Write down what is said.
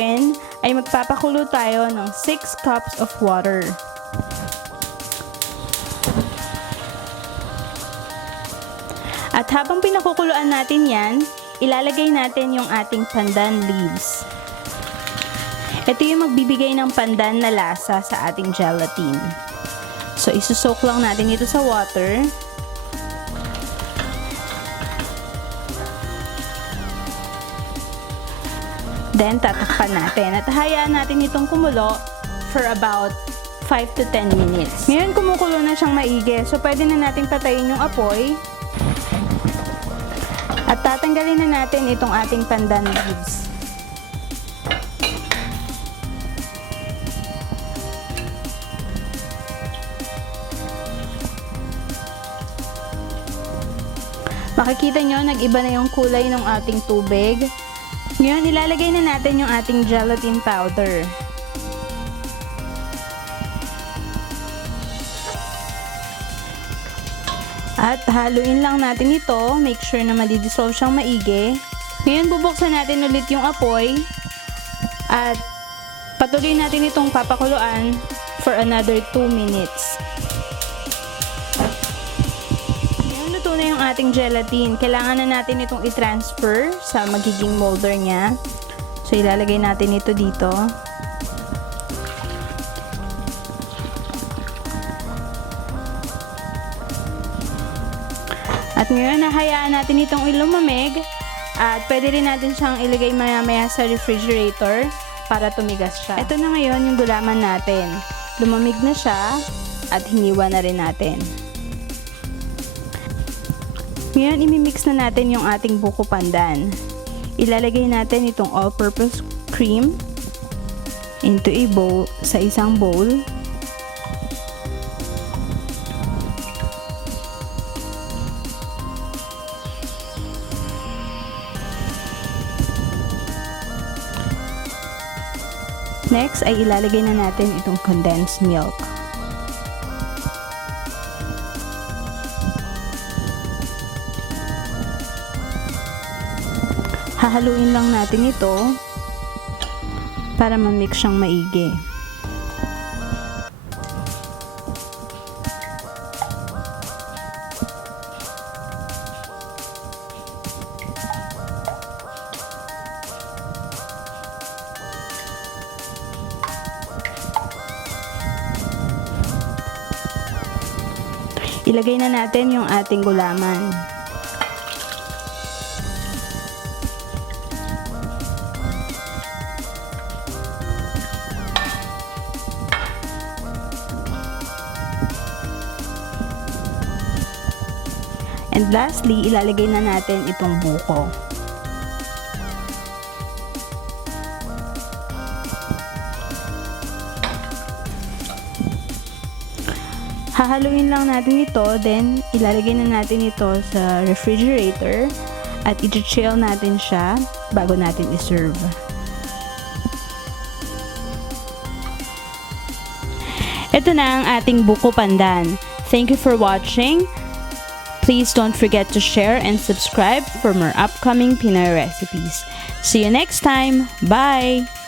gagawin ay magpapakulo tayo ng 6 cups of water. At habang pinakukuluan natin yan, ilalagay natin yung ating pandan leaves. Ito yung magbibigay ng pandan na lasa sa ating gelatin. So, isusok lang natin ito sa water. Then, tatakpan natin. At hayaan natin itong kumulo for about 5 to 10 minutes. Ngayon, kumukulo na siyang maigi. So, pwede na natin patayin yung apoy. At tatanggalin na natin itong ating pandan leaves. Makikita nyo, nag-iba na yung kulay ng ating tubig. Ngayon, ilalagay na natin yung ating gelatin powder. At haluin lang natin ito. Make sure na madi-dissolve siyang maigi. Ngayon, bubuksan natin ulit yung apoy. At patuloy natin itong papakuluan for another 2 minutes. Ngayon, luto na yung ating gelatin. Kailangan na natin itong i-transfer sa magiging molder niya. So, ilalagay natin ito dito. At ngayon, nahayaan natin itong ilumamig at pwede rin natin siyang ilagay maya-maya sa refrigerator para tumigas siya. Ito na ngayon yung gulaman natin. Lumamig na siya at hiniwa na rin natin. Ngayon, imimix na natin yung ating buko pandan. Ilalagay natin itong all-purpose cream into a bowl, sa isang bowl. Next ay ilalagay na natin itong condensed milk. Hahaluin lang natin ito para ma-mix siyang maigi. Ilagay na natin yung ating gulaman. And lastly, ilalagay na natin itong buko. Hahaluin lang natin ito, then ilalagay na natin ito sa refrigerator at i-chill natin siya bago natin i-serve. Ito na ang ating buko pandan. Thank you for watching. Please don't forget to share and subscribe for more upcoming Pinoy recipes. See you next time. Bye!